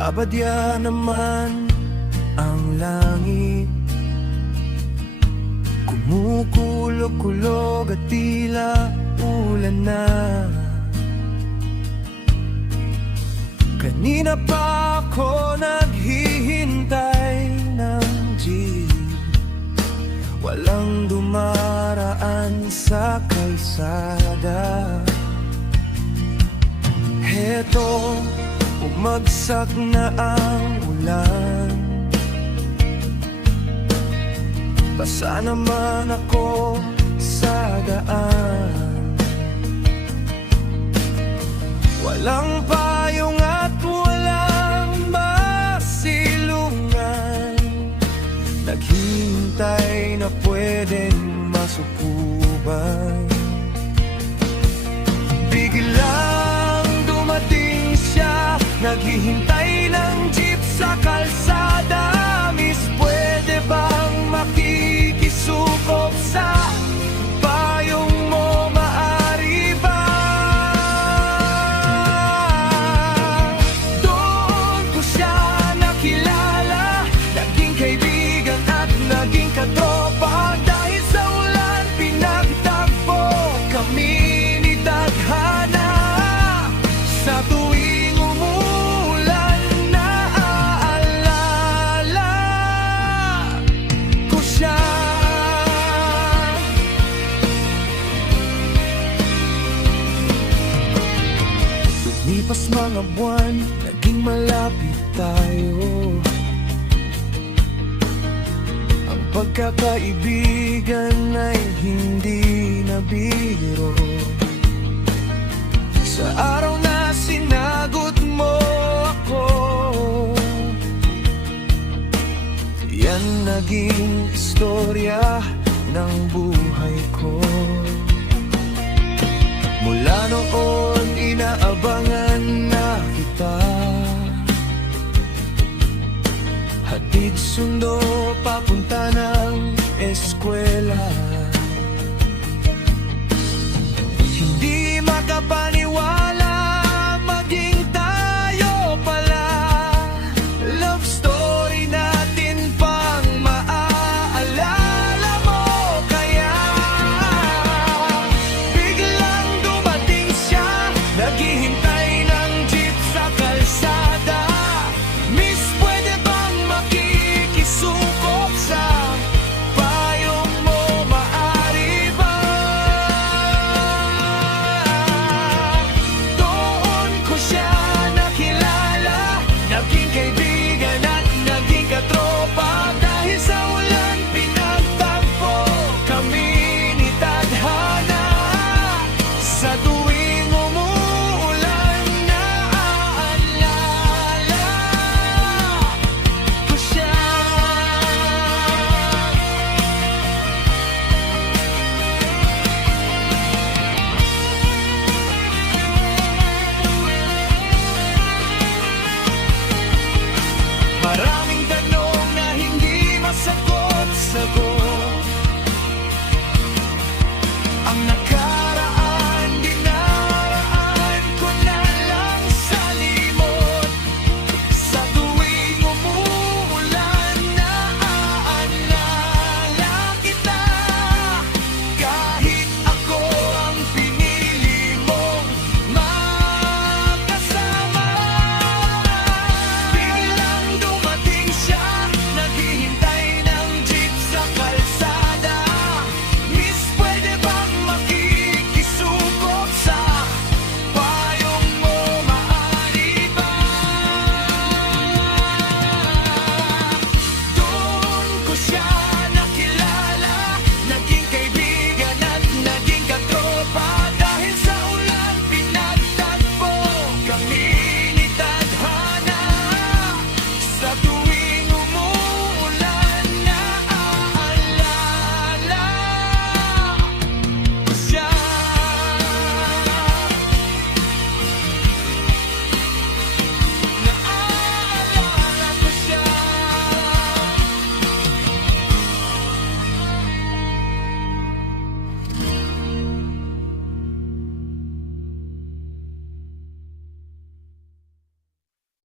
Babadya naman ang langit, kumukulog-kulog at tila ulan na. Kanina pa ako naghihintay ng jeep, walang dumaraan sa kalsada. Heto, umagsak na ang ulan, basa naman ako sa daan. Walang payong at walang masilungan, naghihintay na pwedeng masukuban. Biglang dumating siya, naghihintay ng jeep sa kalsada. Miss, pwede bang makikisukob sa payong mo, maaari ba? Doon ko siya nakilala, naging kaibigan at naging katropa. Dahil sa ulan pinagtagpo kami ni tadhana. Sa tuwing umuulan, naaalala ko siya. Lumipas mga buwan, naging malapit tayo. Ang pagkakaibigan ay hindi na biro. Sa araw na sinagot mo ako, yan naging istorya ng buhay ko. Mula noon inaabangan na kita, hatid sundo papunta ng eskwela. Hindi makapaniwala, maging tayo pala. Love story natin pang maaalala mo. Kaya biglang dumating siya, naghihintay ng jeep sa kalsada. Miss, pwede bang makikisukob sa payong mo, maaari ba? Doon ko siya nakilala, naging kaibigan at naging katropa. Dahil sa ulan pinagtagpo kami ni tadhana. Sa tuwing umuulan, naaalala ko siya. Maraming tanong na hindi masagot-sagot.